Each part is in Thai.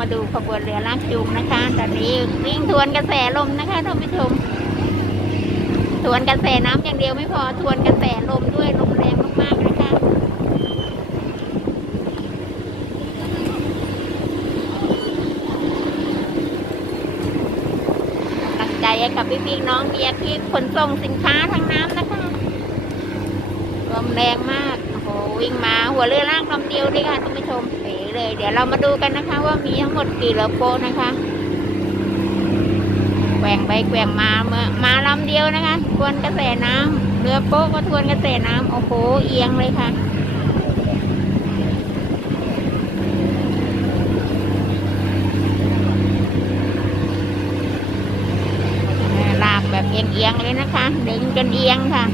มาดูขบวนเรือลากจูงนะคะตอนนี้วิ่งทวนกระแสลมนะคะท่านผู้ชมทวนกระแสน้ำอย่างเดียวไม่พอทวนกระแสลมด้วยลมแรงมากๆนะคะตั้งใจให้กับพี่ๆน้องเมียที่ขนส่งสินค้าทางน้ำนะคะลมแรงมากโอ้โหวิ่งมาหัวเรือลากลำเดียวเลยค่ะท่านผู้ชมเป๋เลยเดี๋ยวเรามาดูกันนะคะว่ามีทั้งหมดกี่เรือโป๊นะคะแกว่งไปแกว่งมามาลำเดียวนะคะทวนกระแสน้ำเรือโป๊ก็ทวนกระแสน้ำโอ้โหเอียงเลยค่ะลากแบบเอียงๆเลยนะคะดึงจนเอียงค่ะ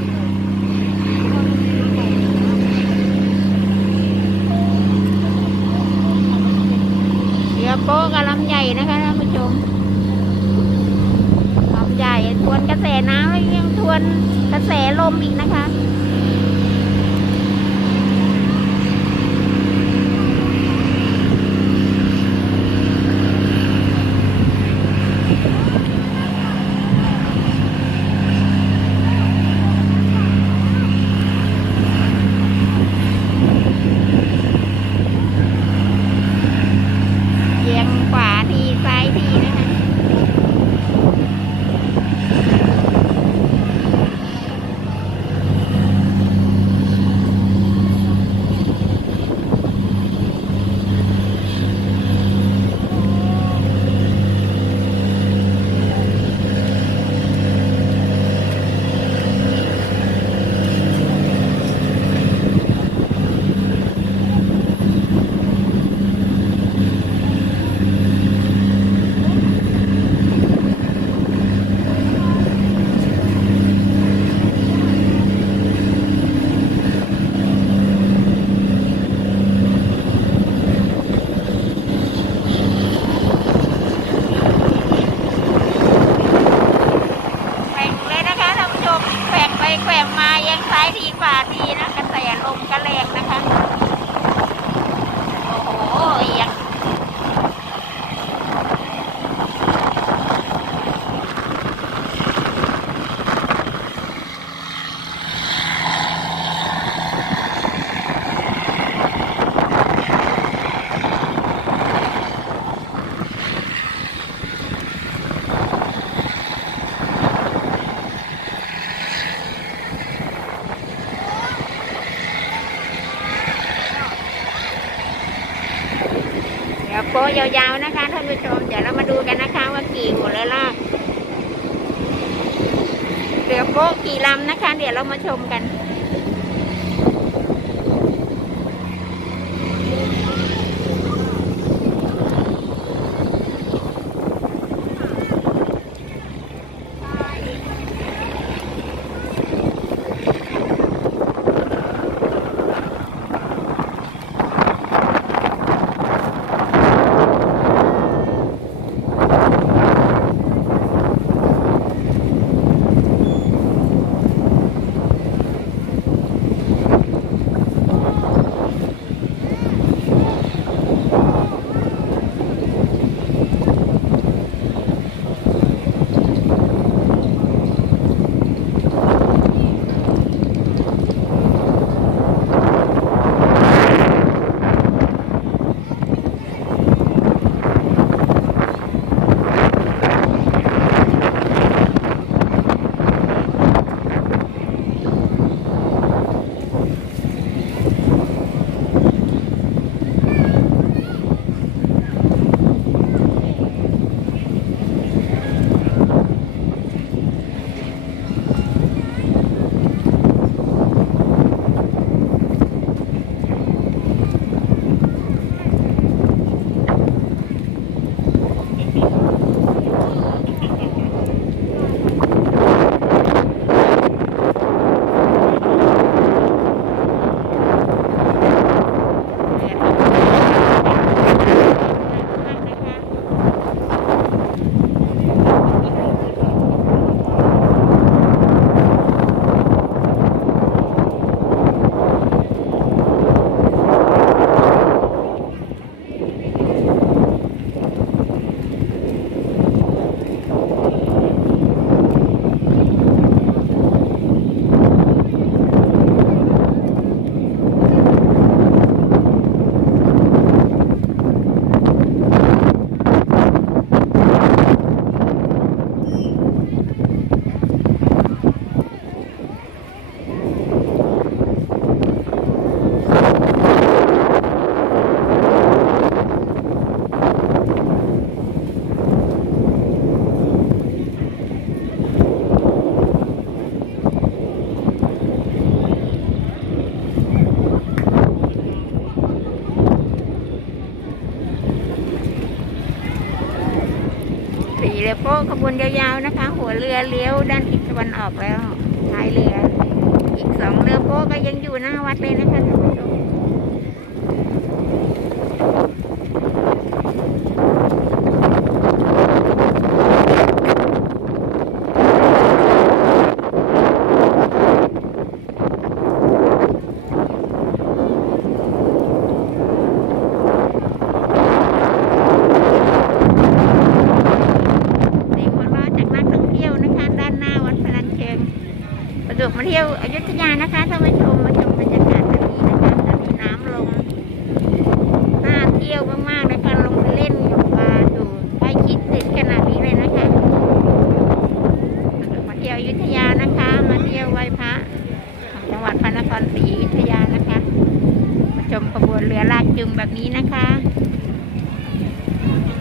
เรือโป๊กับลำใหญ่นะคะท่านผู้ชมใหญ่ทวนกระแสน้ำแล้วยังทวนกระแสลมอีกนะคะเอียงขวาทีซ้ายทีนะคะแกว่งมายังซ้ายทีขวาทีนะกระแสลมก็แรงนะคะโอ้โหเอียงเดี๋ยวโป๊ยาวๆนะคะท่านผู้ชมเดี๋ยวเรามาดูกันนะคะว่ากี่หัวเรือลากเรือโป๊กี่ลำนะคะเดี๋ยวเรามาชมกัน ป๊ะขบวนยาวๆนะคะ หัวเรือเลี้ยวด้านทิศตะวันออกแล้วท้ายเรืออีก2เรือโป๊ะก็ยังอยู่หน้าวัดเลยนะคะท่านผู้ชมสะดวกมาเที่ยวอยุธยานะคะท่านผู้ชมมาชมบรรยากาศแบบนี้นะคะตอนนี้น้ำลงน่าเที่ยวมากๆนะคะลงไปเล่นกับปลาอยู่ใกล้ชิดติดขนาดนี้เลยนะคะมาเที่ยวอยุธยานะคะมาเที่ยวไหว้พระของจังหวัดพระนครศรีอยุธยานะคะมาชมขบวนเรือลากจูงแบบนี้นะคะ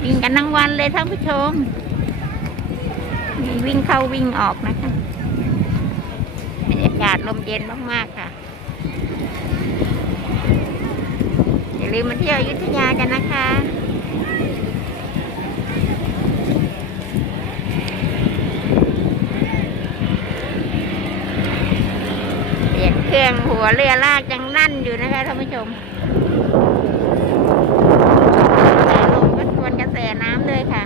วิ่งกันทั้งวันเลยท่านผู้ชมมีวิ่งเข้าวิ่งออกนะคะบรรยากาศลมเย็นมากๆค่ะอย่าลืมมาเที่ยวอยุธยากันนะคะเสียงเครื่องหัวเรือลากยังนั่นอยู่นะคะท่านผู้ชมแต่ลมก็ทวนกระแสน้ำเลยค่ะ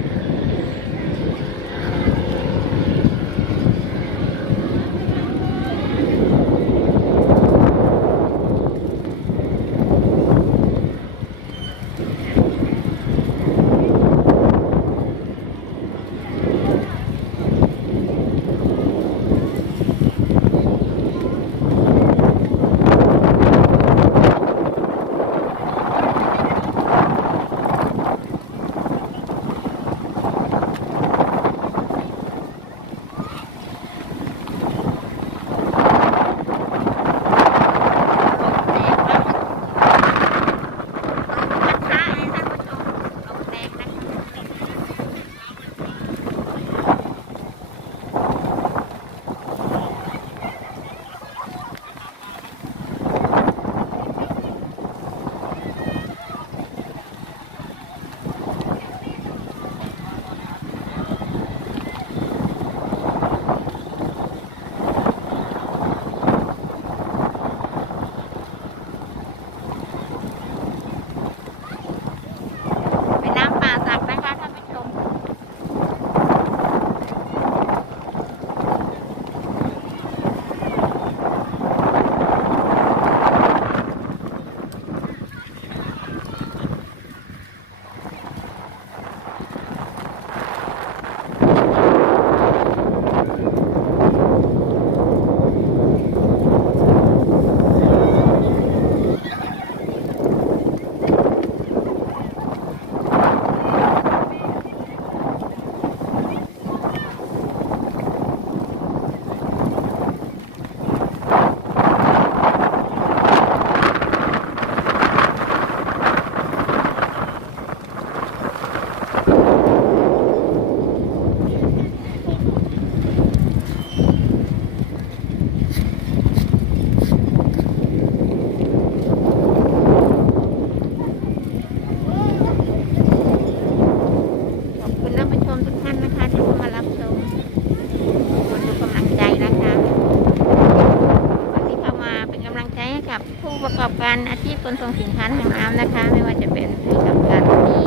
ประกอบการอาชีพขนส่งสินค้าทางน้ำนะคะไม่ว่าจะเป็นผู้ประกอบการที่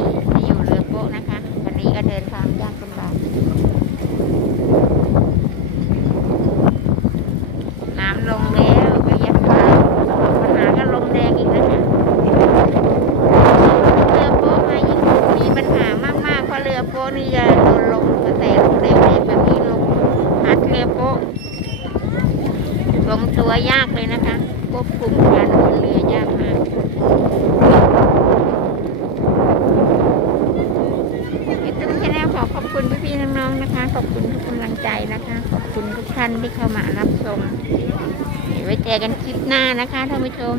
อยู่เรือโป๊ะนะคะวันนี้ก็เดินทางยากลำบากน้ำลงแล้วก็ยับมาปัญหาก็ลมแดงอีกนะคะเรือโป๊ะมายิ่งมีปัญหามากๆเพราะเรือโป๊ะนี่จะโดนลมกระแสลมแรงแบบนี้ลงพัดเรือโป๊ะลงตัวยากเลยนะคะควบคุมการเดินเรือยากมากตุ้มชาแนลขอบคุณพี่ๆน้องๆนะคะขอบคุณทุกกำลังใจนะคะขอบคุณทุกท่านที่เข้ามารับชมไว้เจอกันคลิปหน้านะคะท่านผู้ชม